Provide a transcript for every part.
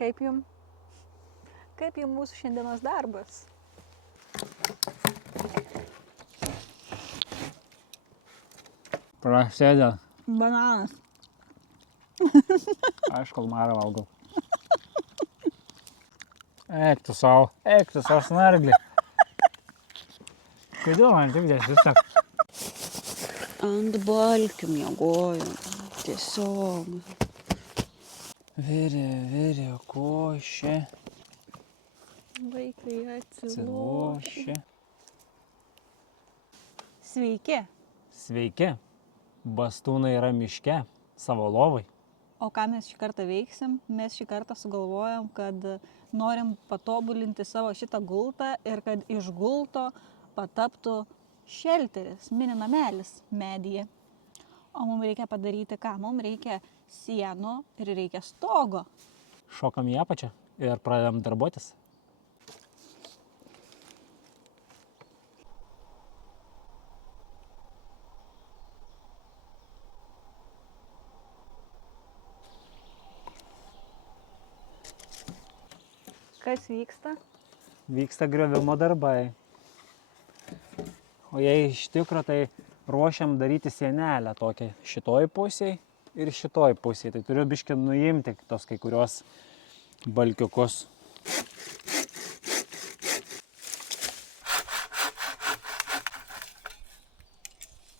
Kaip jum mūsų šiandienos darbas? Prasideda. Bananas. Aš kalmarą valgau. Eik tu savo snarglį. Kodėl man taip tiesiog? Ant balkių miegojom. Tiesiog. Virė košė. Vaikai atsilošė. Sveiki. Sveiki. Bastūnai yra miške, savo lovai. O ką mes šį kartą veiksim? Mes šį kartą sugalvojom, kad norim patobulinti savo šitą gultą ir kad iš gulto pataptų šelteris, mini namelis medyje. O mums reikia padaryti ką? Mums reikia sienų ir reikia stogo. Šokam į apačią ir pradedam darbuotis. Kas vyksta? Vyksta griovimo darbai. O jei iš tikro, tai ruošiam daryti sienelę tokią šitoj pusėj ir šitoj pusėj. Tai turiu biškį nuimti tos kai kurios balkiukus.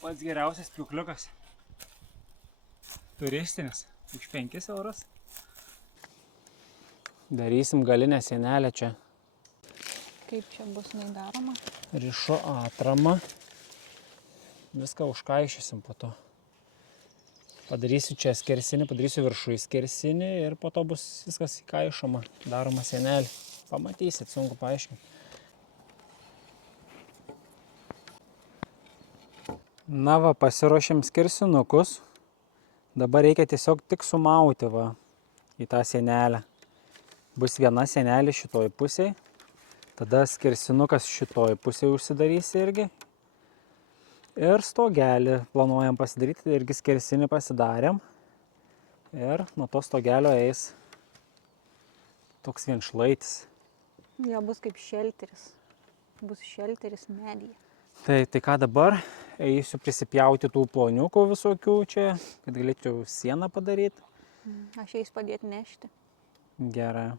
Pats geriausias pjūkliukas. Turistinis. Už 5 eurus. Darysim galinę sienelę čia. Kaip čia bus nedaroma? Rišu atramą. Viską užkaišysim po to. Padarysiu čia skersinį, padarysiu viršui skersinį ir po to bus viskas įkaišoma. Daroma sienelė. Pamatysit, sunku paaiškinti. Na va, pasiruošėm skersinukus. Dabar reikia tiesiog tik sumauti va į tą sienelę. Bus viena sienelė šitoj pusėj. Tada skersinukas šitoj pusėj užsidarys irgi. Ir stogelį planuojam pasidaryti, irgi skersinį pasidarėm. Ir nuo to stogelio eis toks vienšlaitis. Jo bus kaip šelteris. Bus šelteris medyje. Tai ką dabar? Eisiu prisipjauti tų ploniukų visokių čia, kad galėčiau sieną padaryti. Aš eis padėti nešti. Gerai.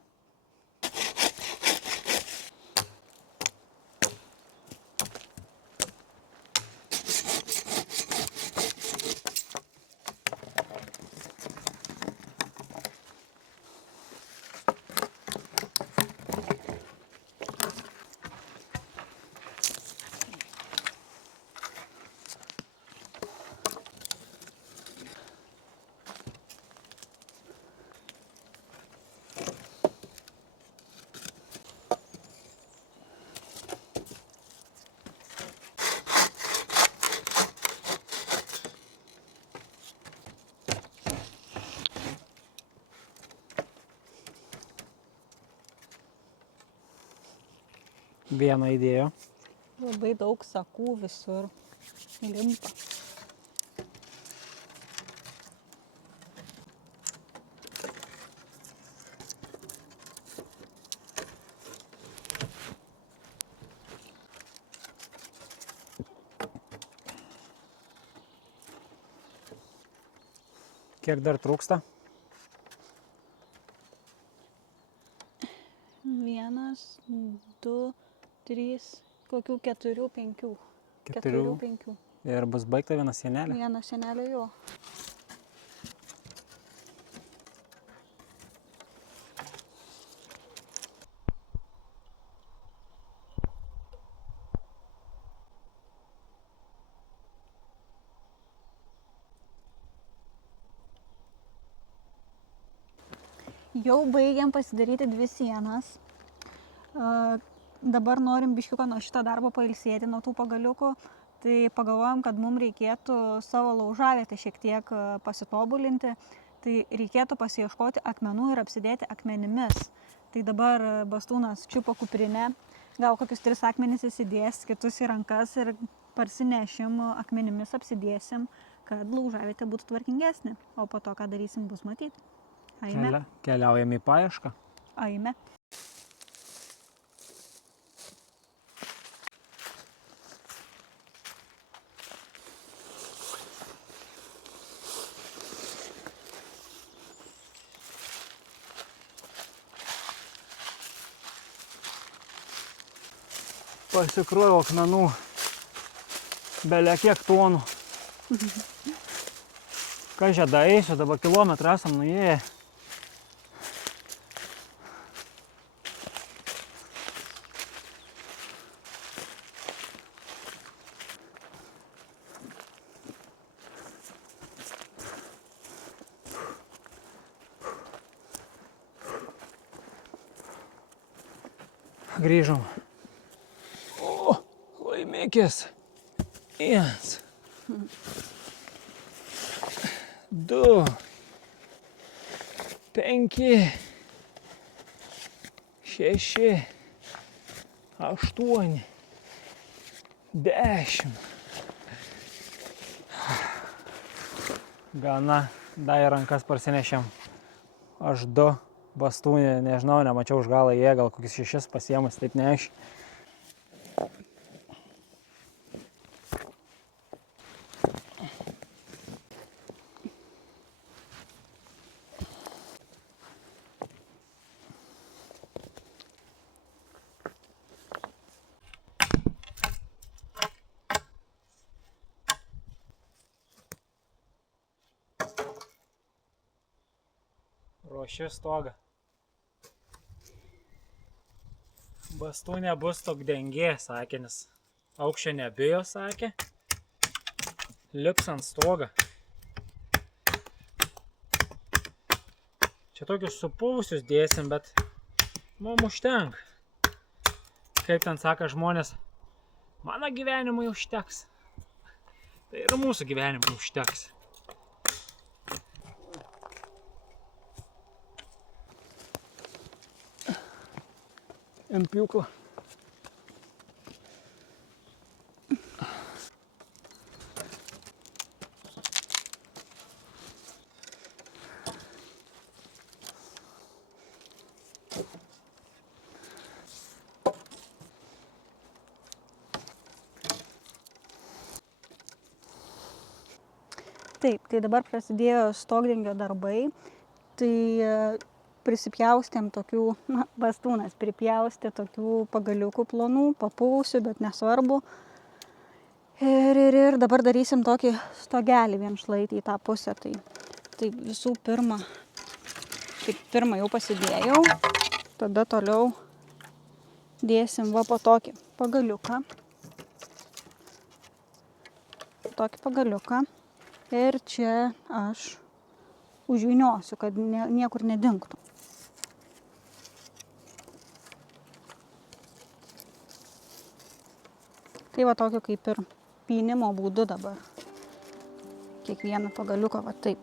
Vieną įdėjo. Labai daug sakų visur limpa. Kiek dar trūksta? 1, 2, 3, kokių 4, 5. 4. 5. Ir bus baigta viena sienelė? Viena sienelė jo. Jau baigiam pasidaryti 2 sienas. Dabar norim biškiuką nuo šito darbo pailsėti, nuo tų pagaliukų. Tai pagalvojom, kad mums reikėtų savo laužavietę šiek tiek pasitobulinti. Tai reikėtų pasiieškoti akmenų ir apsidėti akmenimis. Tai dabar Bastūnas čiupo kuprinę, gal kokius 3 akmenis įsidės, kitus į rankas ir parsinešim akmenimis apsidėsim, kad laužavietė būtų tvarkingesnė. O po to, ką darysim, bus matyti. Eime. Keliaujam į paiešką. Aime. Pasikroviau akmenų belia kiek tonų. Ką žeda eisiu, dabar kilometrą esam nuėję. Grįžom. O, laimėkis. 1, 2, 5, 6, 8, 10. Gana, dar į rankas parsinešėm. Aš 2 bastūnį, nežinau, nemačiau už galą jie, gal kokius 6 pasiemus, taip neaiš. Ruošiu stogą. Bastūnė bus tok dengė, sakė, nes aukščio nebijo, sakė. Lips ant stogą. Čia tokius supuvusius dėsim, bet mum užtenka. Kaip ten sako žmonės, mano gyvenimui užteks. Tai ir mūsų gyvenimui užteks. Impiuklą. Taip, tai dabar prasidėjo stogdengio darbai. Tai prisipjaustėm tokių, bastūnas pripjaustė tokių pagaliukų plonų, papuvusių, bet nesvarbu. Ir dabar darysim tokį stogelį vienšlaitį į tą pusę. Tai visų pirma, pirmą jau pasidėjau, tada toliau dėsim va po tokį pagaliuką. Tokį pagaliuką. Ir čia aš užvyniosiu, kad niekur nedingtų. Tai va tokio kaip ir pynimo būdu dabar. Kiekvieną pagaliuką va taip.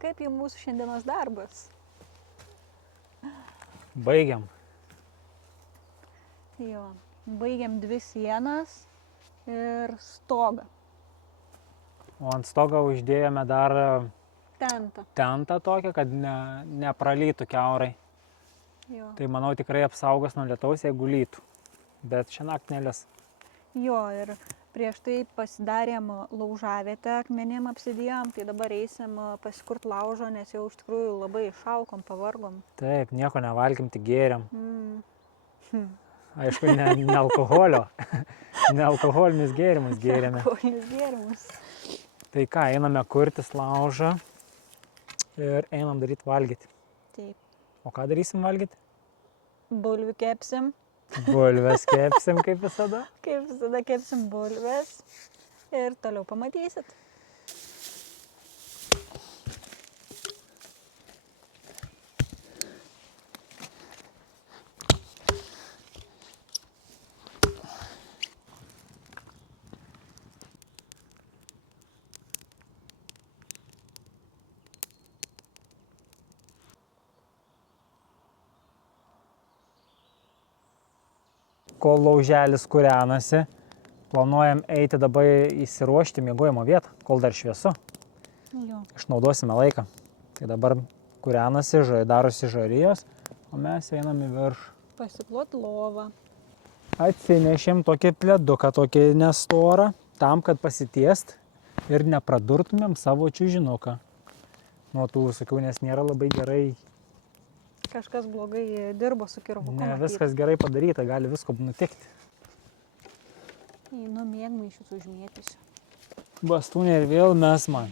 Kaip jum mūsų šiandienos darbas? Baigiam. Jo, baigiam 2 sienas ir stogą. O ant stogo uždėjome dar tentą tokią, kad nepralytų kiaurai. Jo. Tai manau tikrai apsaugos nuo lietaus, jeigu lytų. Bet šiąnakt nelis. Jo, ir prieš tai pasidarėm laužavietę, akmenim apsidėjom, tai dabar eisim pasikurt laužo, nes jau iš tikrųjų labai išalkom, pavargom. Taip, nieko nevalgėm, tik gėrėm. Aišku, ne alkoholio. Ne alkoholinis gėrimus gėrėme. Alkoholinis gėrimas. Tai ką, einame kurtis laužą ir einam daryti valgyti. Taip. O ką darysim valgyti? Bulvių kepsim. Bulves kepsim kaip visada. Kaip visada kepsim bulves. Ir toliau pamatysit. Kol lauželis kūrenasi, planuojam eiti dabar įsiruošti miegojimo vietą, kol dar šviesu. Jo. Išnaudosime laiką. Tai dabar kūrenasi, darosi žarijos, o mes einam į viršų. Pasiklot lovą. Atsinešėm tokį pleduką, tokį nestorą, tam, kad pasitiest ir nepradurtumėm savo čiužinuką. Nuo tų visokių, nes nėra labai gerai. Kažkas blogai dirbo su kirvuku. Ne, viskas gerai padaryta, gali visko nutikti. Einu miegmaišius užmėtysiu. Bastūnė ir vėl mes man.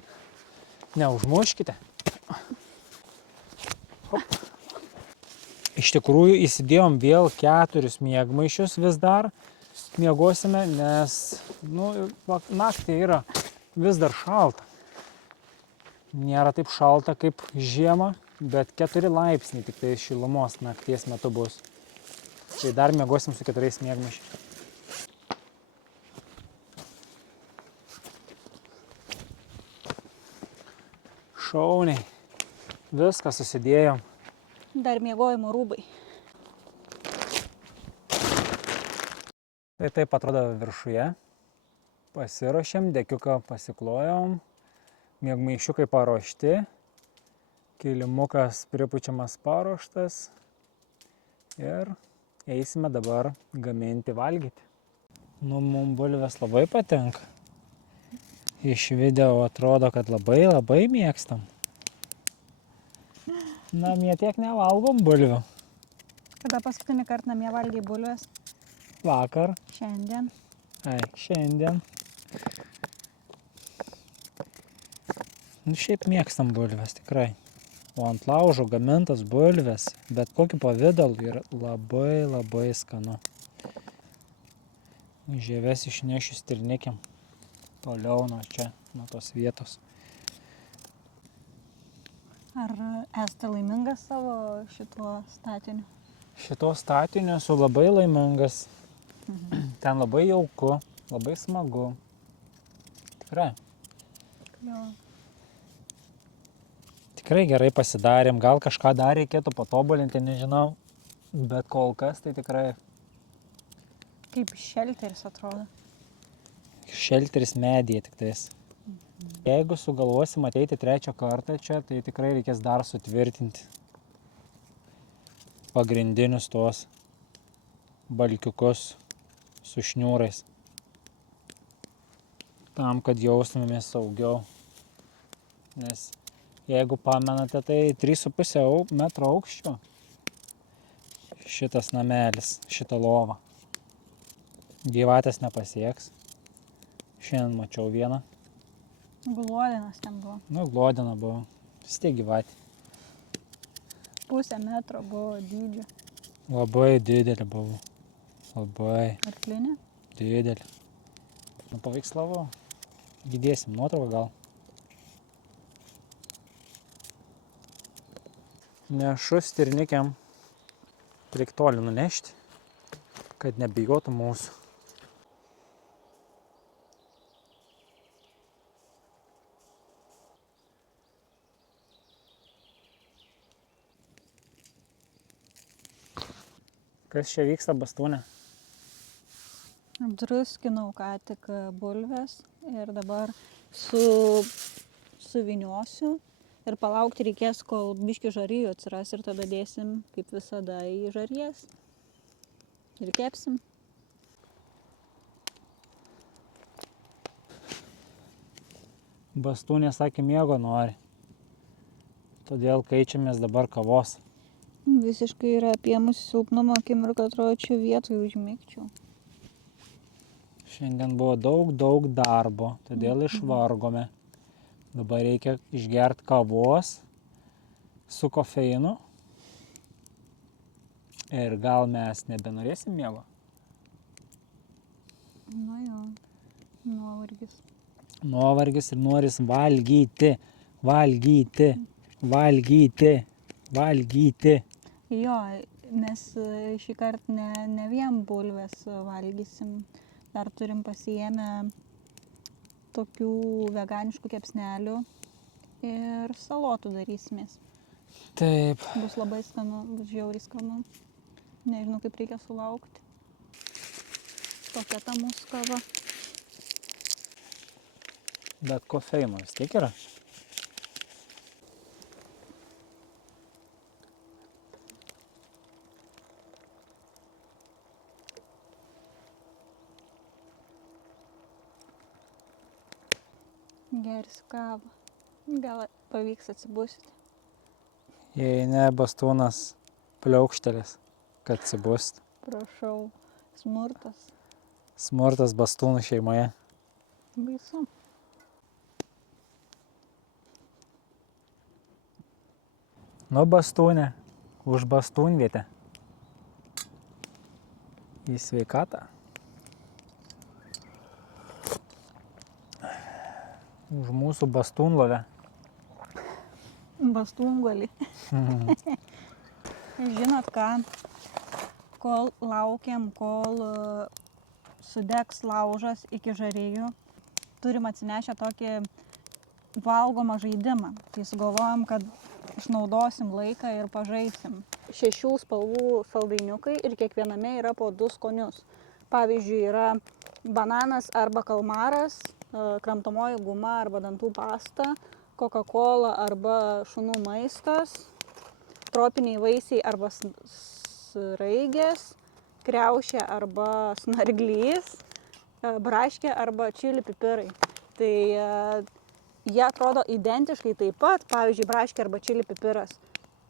Neužmuškite. Hop. Iš tikrųjų įsidėjom vėl 4 miegmaišius vis dar. Miegosime, nes naktį yra vis dar šalta. Nėra taip šalta kaip žiemą, bet 4 laipsniai tik tai šilumos nakties metu bus. Tai dar miegosim su 4 miegmaišiais. Šauniai. Viską susidėjom. Dar miegojimo rūbai. Tai taip atrodo viršuje. Pasiruošėm, dekiuką pasiklojom. Miegmaišiukai paruošti. Kilimukas pripučiamas paruoštas. Ir eisime dabar gaminti valgyti. Mums bulvės labai patinka. Iš video atrodo, kad labai mėgstam. Namie tiek nevalgom bulvių. Kada paskutinį kartą namie valgiai bulves? Vakar. Šiandien. Šiandien. Šiaip mėgstam bulves, tikrai. O ant laužo gamintas bulves, bet kokiu pavidalu yra labai skanu. Žieves išnešiu stirnikiam. Toliau nuo čia, nuo tos vietos. Ar esate laimingas savo šituo statiniu? Šituo statiniu esu labai laimingas. Ten labai jauku, labai smagu. Tikrai. Jo. Tikrai gerai pasidarėm. Gal kažką dar reikėtų patobulinti, nežinau. Bet kol kas tai tikrai. Kaip šelteris atrodo. Šelteris medyje tik tais. Jeigu sugalvosim ateiti 3 kartą čia, tai tikrai reikės dar sutvirtinti pagrindinius tuos balkiukus su šniūrais. Tam, kad jaustumėmės saugiau. Nes jeigu pamenate, tai 3,5 metro aukščio šitas namelis, šita lova. Gyvatės nepasieks. Šiandien mačiau vieną. Gluodinas ten buvo. Glodina buvo. Vis tiek gyvatė. 0,5 metro buvo dydžio. Labai didelė buvo. Labai Arklinė? didelė. Paveikslavau. Įdėsim nuotrauką gal. Nešu stirnikiam. Reik toli nunešti, kad nebijotų mūsų. Kas čia vyksta, Bastūne? Druskinau ką tik bulves ir dabar suviniosiu ir palaukti reikės, kol biški žarijų atsiras ir tada dėsim, kaip visada, į žarijas ir kepsim. Bastūnė sakė, miego nori. Todėl keičiamės dabar kavos. Visiškai yra apėmusi silpnumo akimirką, atrodo, čia vietoj užmigčiau. Šiandien buvo daug darbo, todėl išvargome. Dabar reikia išgerti kavos su kofeinu. Ir gal mes nebenorėsim miego? Na jo, nuovargis. Nuovargis ir noris valgyti. Jo, mes šį kartą ne vien bulves valgysim, dar turim pasiėmę tokių veganiškų kepsnelių ir salotų darysimės. Taip. Bus labai skanu, bus žiauriai skanu. Nežinau, kaip reikia sulaukti. Tokia ta mūsų kava. Bet kofeino vis tiek yra. Gersiu kavą. Gal pavyks atsibusti. Jei ne, bastūnas pliaukštelis, kad atsibust. Prašau, smurtas. Smurtas bastūnų šeimoje. Baisu. Nu, bastūnė, už bastūnvietę. Į sveikatą. Už mūsų bastūnlovę. Bastūngolį. Žinot ką, kol laukiam, kol sudegs laužas iki žarijų, turim atsinešę tokį valgomą žaidimą. Tai sugalvojom, kad išnaudosim laiką ir pažaisim. 6 spalvų saldainiukai ir kiekviename yra po 2 skonius. Pavyzdžiui, yra bananas arba kalmaras, kramtomoji guma arba dantų pasta, Coca-Cola arba šunų maistas, tropiniai vaisiai arba sraigės, kriaušė arba snarglys, braškė arba čili pipirai. Tai jie atrodo identiškai taip pat, pavyzdžiui, braškė arba čili pipiras,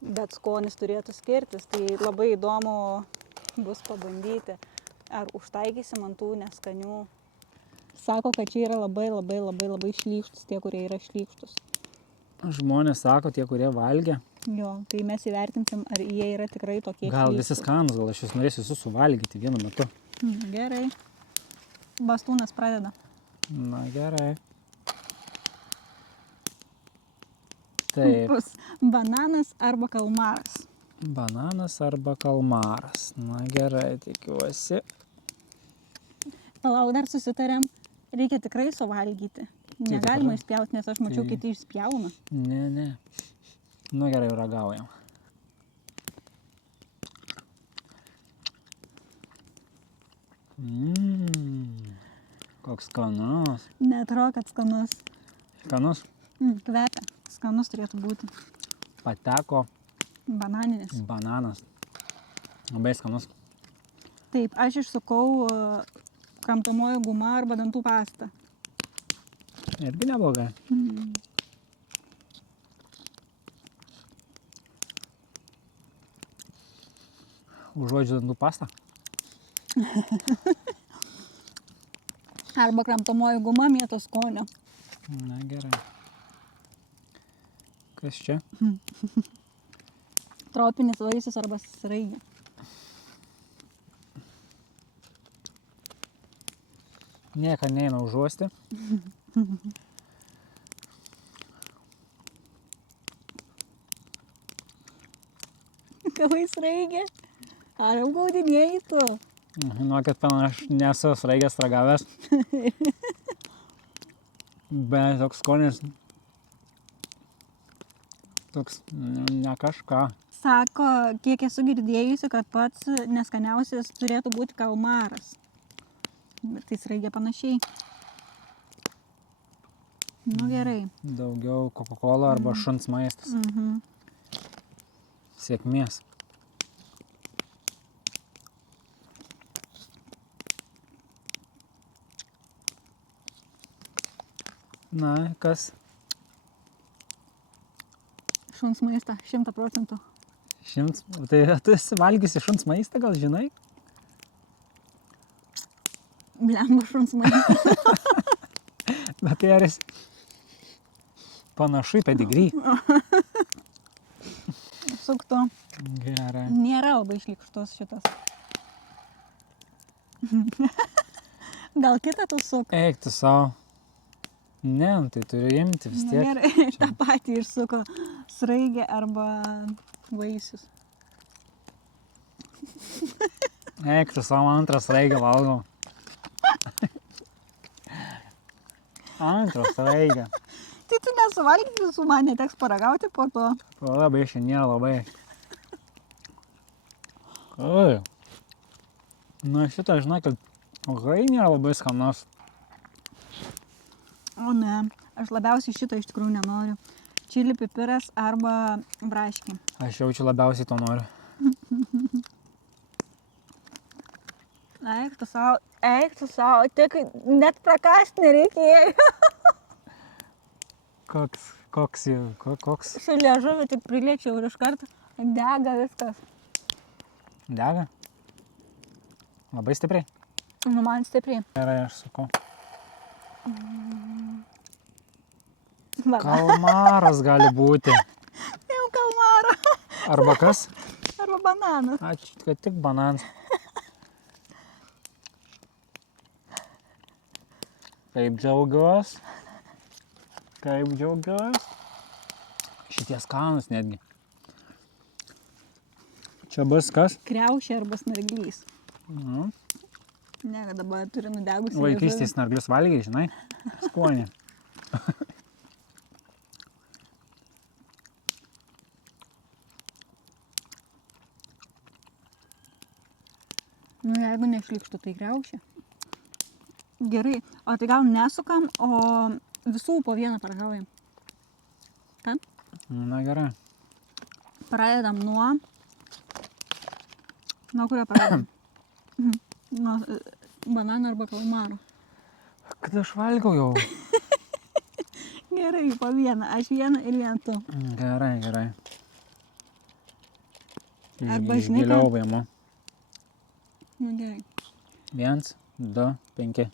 bet skonis turėtų skirtis. Tai labai įdomu bus pabandyti, ar užtaikysim ant tų neskanių. Sako, kad čia yra labai šlykštus tie, kurie yra šlykštus. Žmonės sako, tie, kurie valgia. Jo, tai mes įvertinsim, ar jie yra tikrai tokie Gal šlykštūs. visi skanus, gal aš jūs norėsiu visus suvalgyti vienu metu. Gerai. Bastūnas pradeda. Na gerai. Taip. Bus bananas arba kalmaras. Bananas arba kalmaras. Na gerai, tikiuosi. Palauk, dar susitarėm, reikia tikrai suvalgyti. Negalima išspjauti, nes aš mačiau, kiti išspjauna. Ne. Nu gerai, ragaujam. Koks skanus. Neatrodo, kad skanus. Skanus? Kvepia. Skanus turėtų būti. Pateko Bananinis. bananas. Labai skanus. Taip, aš išsukau kramtomoji guma arba dantų pasta. Irgi neblogai. Užuodžiu dantų pastą. Arba kramtomoji guma mėto skonio. Na gerai. Kas čia? Tropinis vaisius arba sraigė. Nieka neina užuosti. Kavai sraigė? Ar apgaudinėjai tu? Žinokit, aš nesu sraigės ragavęs. Bet toks skonis. Toks ne kažką. Sako, kiek esu girdėjusi, kad pats neskaniausias turėtų būti kalmaras. Bet tai sraigė panašiai. Nu gerai. Daugiau Coca-Cola arba šuns maistas. Sėkmės. Na, kas? Šuns maistą, 100%. Tai tu esi valgysi šuns maistą, gal žinai? Blemba šuns maistas. Bet tai ar esi panašu į pedigrį? Sukto. Gerai. Nėra labai šlikštus šitas. Gal kitą tu suk? Eik tu savo. Ne, tai turiu imti vis tiek. Gerai, tą patį išsuko sraigė arba vaisius. Eik tu savo antrą sraigę valgau. Antrą sraigę. Tai tu nesuvalgyk visų, man neteks paragauti po to. Labai šiandien labai. Oi. Nu šitą žinai, kad tikrai nėra labai skanus. O ne, aš labiausiai šito iš tikrųjų nenoriu. Čili pipiras arba braškiai. Aš jaučiu labiausiai to noriu. Eik tu savo, tik net prakast nereikėjo. Koks? Su liežuviu tik priliečiau ir iš karto dega viskas. Dega? Labai stipriai? Nu, man stipriai. Gerai, aš suku. Va, Kalmaras gali būti. jau kalmaro. Arba kas? Arba bananas. Ačiū, kad tik bananas. Kaip džiaugiuos. Šitie skanus netgi. Čia bus kas? Kriaušė arba snarglys. Nu, Ne, kad dabar turi nudegusi. vaikystės snarglius valgiai, žinai? Skonį. Nu, jeigu nešlikštų, tai kriaušė. Gerai, o tai gal nesukam, o visų po vieną paragaujam. Ką? Na gerai. Pradedam nuo kurio pradedam? Nuo banano arba kalmaro. Kad aš valgiau jau. Gerai, po vieną. Aš vieną ir vieną tu. Gerai. Arba žinai ką? Giliau vaimu. Nu, gerai. 1, 2, 5.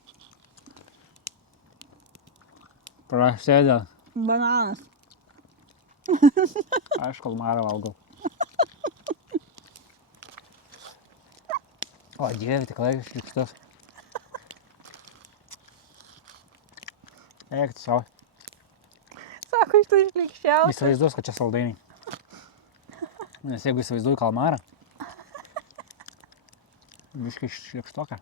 Prasideda. Bananas. Aš kalmarą valgau. O dieve, tikrai šlikštus. Eik tu savo. Sako, iš tų išlikščiausių. Įsivaizduos, kad čia saldainiai. Nes jeigu įsivaizduoju kalmarą, biškai šlikštoka.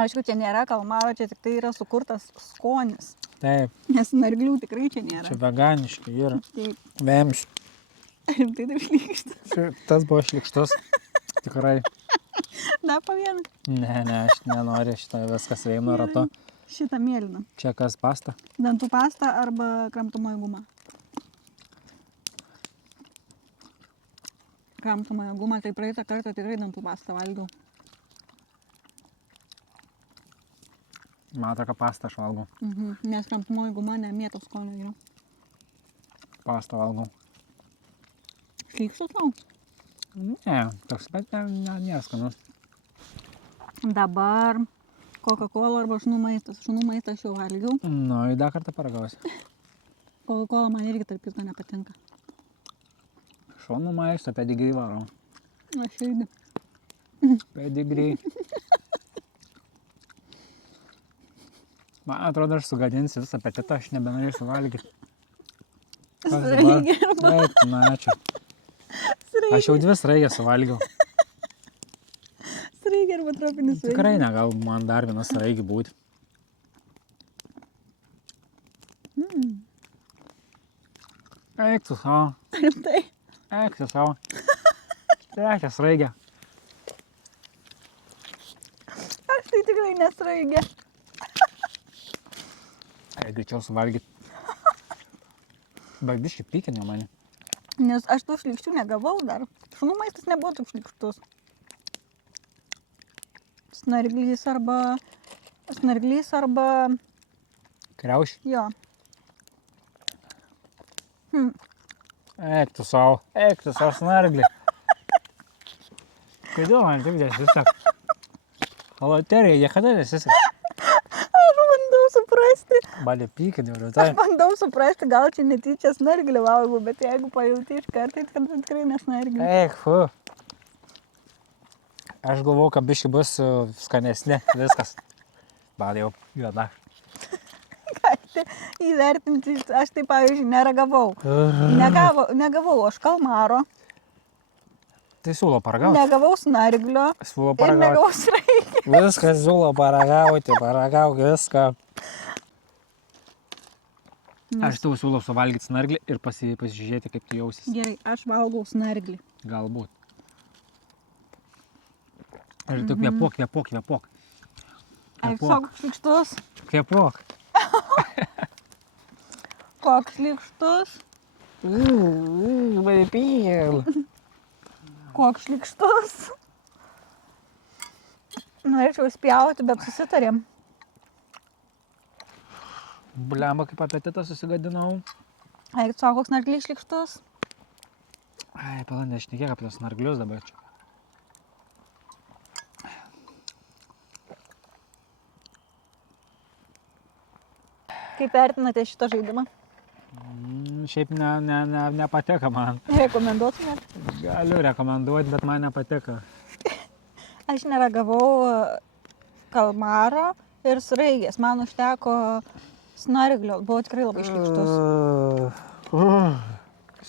Aišku, čia nėra kalmaro, čia tik tai yra sukurtas skonis. Taip, Nes snarglių tikrai čia nėra. čia veganiški yra. Taip, Vemsiu. rimtai taip šlikštas. Tas buvo šlikštus. Tikrai. Dar po vieną. Ne, aš nenoriu šitą viskas veinu ratu. Šitą mėlyną. Čia kas pasta? Dantų pasta arba kramtomoji guma. Kramtomoji guma, tai praeitą kartą tikrai dantų pastą valgiau. Man tokia pasta aš valgau. Nes kramtomoji guma ne mėtos skonio yra. Pastą valgau. Šlykštus tau? Ne, toks, bet nėra skanus. Dabar Coca-Cola arba šunų maistas. Šunų maistą aš jau valgiau. Nu, į dar kartą paragausi. Coca-Cola man irgi tarp kitko nepatinka. Šonų maistą pedigrį varau. Aš irgi. Pedigrį. Man atrodo, aš sugadinsiu visą apetitą, aš nebenorėsiu valgyti. Sraigė arba... Taip, na, ačiū. Aš jau 2 sraigės suvalgiau. Sraigė arba tropinis vaisius. Tikrai negal man dar vieną sraigį būti. Eik tu savo. Rimtai. Eik tu savo. Trečią sraigę. Aš tai tikrai nesraigė. Eik greičiau suvalgyti. Bet biškai pykinė mane. Nes aš tų šlykščių negavau dar. Šunų maistas nebuvo taip šlykštus. Snarglys arba... Kriaušį. Jo. Eik tu savo snarglį. Kodėl man taip nesisek? Loterija niekada nesisek. Aš bandau suprasti. Balė pykė, dėl tai. Aš bandau suprasti, gal čia netyčia snarglį valgau, bet jeigu pajauti iš karto, tai tikrai nesnarglį. Eik, fu. Aš galvau, kad biški bus skanesni viskas. Balė jau juoda. Galite įvertinti, aš tai pavyzdžiui neragavau. Negavau aš kalmaro, Tai siūlo paragauti. negavau snarglio Siūlo ir paragauti. negavau sraigės. Viskas siūlo paragauti, paragauk viską. Aš tau siūlau suvalgyti snarglį ir pasižiūrėti, kaip tu jausis. Gerai, aš valgau snarglį. Galbūt. Ir tu kvėpuok. Eik, koks šlykštus. Kvėpuok. Koks šlykštus. Vaipyl. Koks šlykštus. Norėčiau spjauti, bet susitarėm. Blemba, kaip apetitą susigadinau. Eik, koks snarglys šlykštus. Ai, palandė, aš nekiek apie tos snarglius dabar čia. Kaip vertinate šitą žaidimą? Šiaip nepateka man. Rekomenduotumėt? Galiu rekomenduoti, bet man nepateka. Aš neragavau kalmaro ir sraigės. Man užteko snarglio. Buvo tikrai labai šlykštus.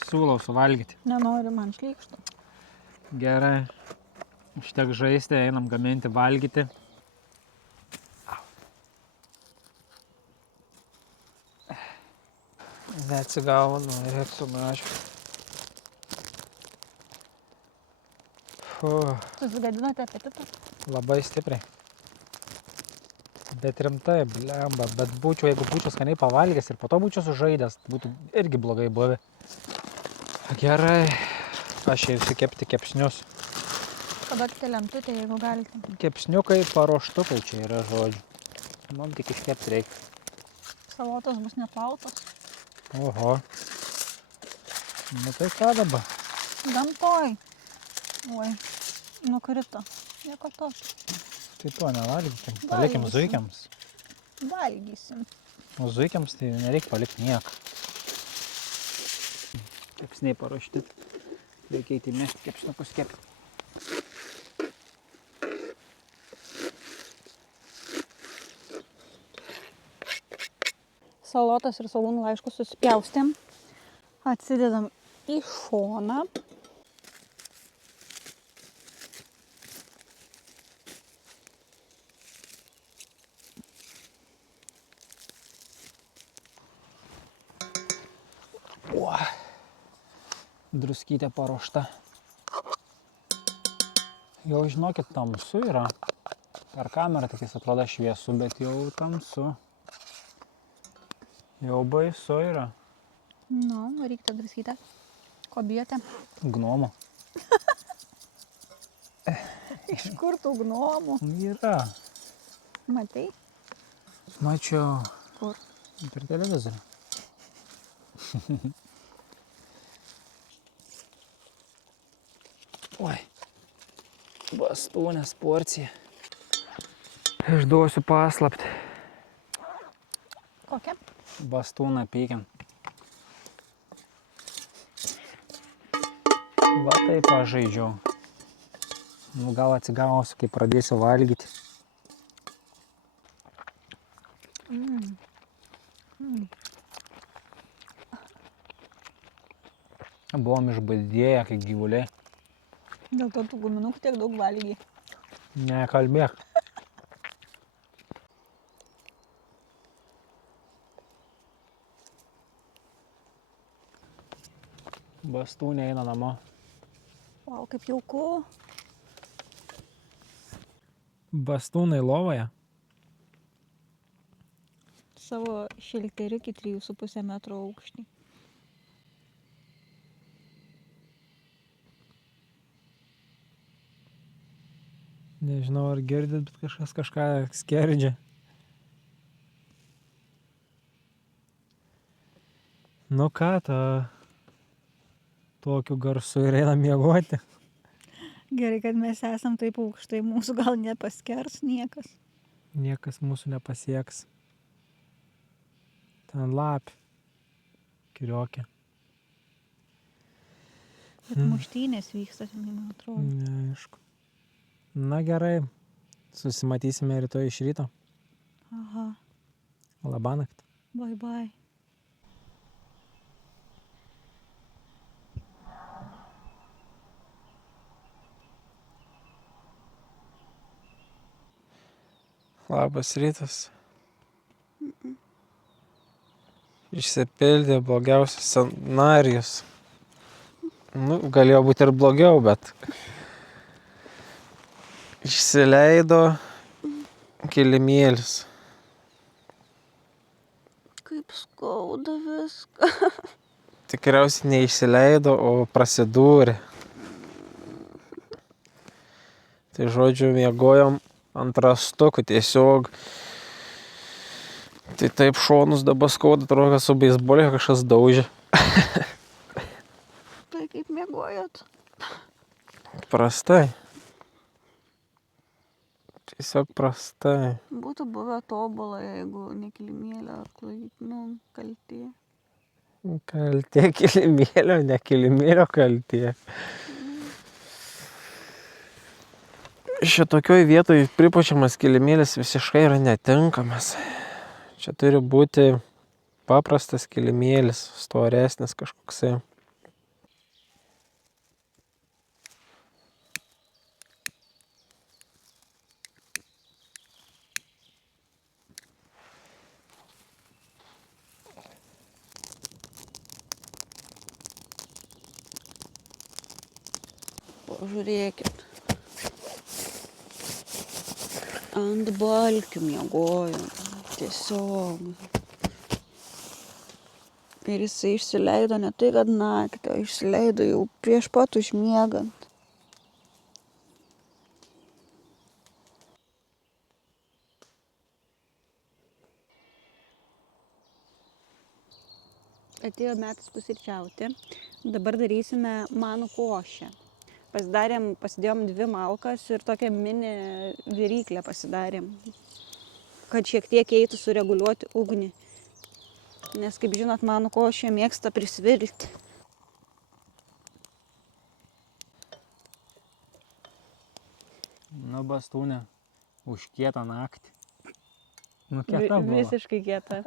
Siūlau suvalgyti. Nenoriu man šlykštų. Gerai. Užtek žaisti, einam gaminti, valgyti. Neatsigaunu, reiktų mažiau. Susigadinote apetitą? Labai stipriai. Bet rimtai, blemba. Bet jeigu būčiau skaniai pavalgęs ir po to būčiau sužaidęs, būtų irgi blogai buvę. Gerai. Aš eisiu kepti kepsnius. Paduokite lentutę, jeigu galite. Kepsniukai, paruoštukai čia yra žodžiu. Man tik iškepti reikia. Salotos bus neplautos. Oho. Nu tai ką dabar? Gamtoj. Oi, nukrito. Nieko tokio. Tai to nevalgykim. Palikim Valgysim. zuikiams. Valgysim. O zuikiams tai nereikia palikti nieko. Kepsniai paruošti. Reikia eiti mesti kepsniukus kepti. Salotas ir svogūnų laiškus susipjaustėm. Atsidedam į šoną. Druskytė paruošta. Jau žinokit, tamsu yra. Per kamerą tikis atrodo šviesu, bet jau tamsu. Jau baisu yra. Nu, reikia druskytę. Ko bijote? Gnomo. Iš kur tų gnomų? Yra. Matei? Mačiau. Kur? Per televizorių. Oi. Bastūnės porcija. Išduosiu paslaptį. Kokia? Bastūną pykiam. Va taip pažaidžiau. Nu, gal atsigausiu, kai pradėsiu valgyti. Buvom išbadėję, kaip gyvuliai. Dėl to tų guminukų tiek daug valgy. Nekalbėk. Bastūnė eina namo. Vau, kaip jauku. Bastūnai lovoje. Savo šilterikį 3,5 metro aukštį. Nežinau, ar girdit, bet kažkas kažką skerdžia. Nu ką to? tokiu garsu ir eina miegoti. Gerai, kad mes esam taip aukštai, mūsų gal nepaskers niekas. Niekas mūsų nepasieks. Ten lapė. Kiriokė. Bet muštynės vyksta, man atrodo. Neaišku. Na gerai. Susimatysime rytoj iš ryto. Aha, Labanakt. bye bye. Labas rytas. Išsipildė blogiausias scenarijus. Nu, galėjo būti ir blogiau, bet išsileido kilimėlis. Kaip skauda viską. Tikriausiai neišsileido, o prasidūrė. Tai žodžiu, miegojom ant rastukų tiesiog. Tai taip šonus dabar skauda, atrodo, kad su beisbolė kažkas daužė. Tai kaip miegojot? Prastai. Tiesiog prastai. Būtų buvę tobulą, jeigu ne kilimėlio, kaltė. Kaltė kilimėlio, ne kilimėlio kaltė. Šitokioj vietoj pripučiamas kilimėlis visiškai yra netinkamas. Čia turi būti paprastas kilimėlis, storesnis kažkoksai. Pažiūrėkit. Ant balkių miegojom. Tiesiog. Ir jisai išsileido ne tai, kad naktį, o išsileido jau prieš pat užmiegant. Atėjo metas pusryčiauti. Dabar darysime manų košę. Pasidėjom 2 malkas ir tokią mini viryklę pasidarėm, kad šiek tiek eitų sureguliuoti ugnį. Nes, kaip žinot, manų košė mėgsta prisvirti. Nu, bastūnė, už kietą naktį. Nu, kieta buvo. Visiškai kieta.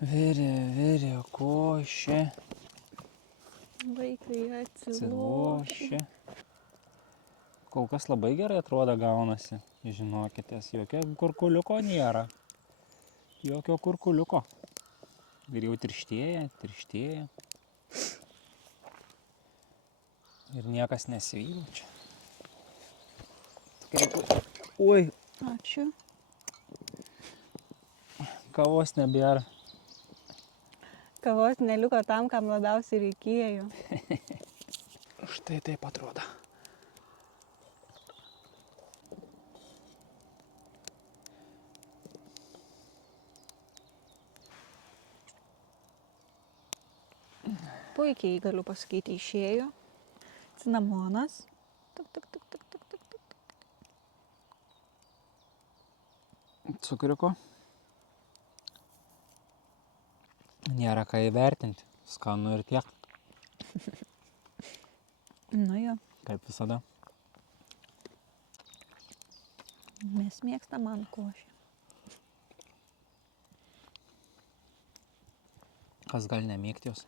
Virė košė. Vaikai atsilošė. Kol kas labai gerai atrodo gaunasi. Žinokitės, jokio kurkuliuko nėra. Jokio kurkuliuko. Ir jau tirštėja. Ir niekas nesvyla čia. Oi, Ačiū. kavos nebėra. Kavos neliko tam, kam labiausiai reikėjo. Štai taip atrodo. Puikiai, galiu pasakyti, išėjo. Cinamonas. Cukriuko. Nėra ką įvertinti. Skanu ir tiek. Nu jo, Kaip visada. mes mėgstam manų košę. Kas gali nemėgti jos?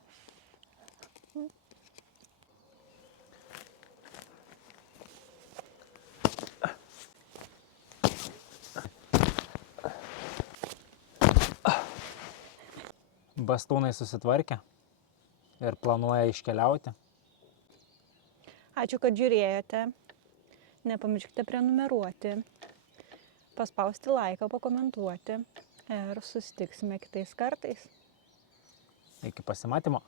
Bastūnai susitvarkė ir planuoja iškeliauti. Ačiū, kad žiūrėjote. Nepamirškite prenumeruoti, paspausti laiką, pakomentuoti ir susitiksime kitais kartais. Iki pasimatymo.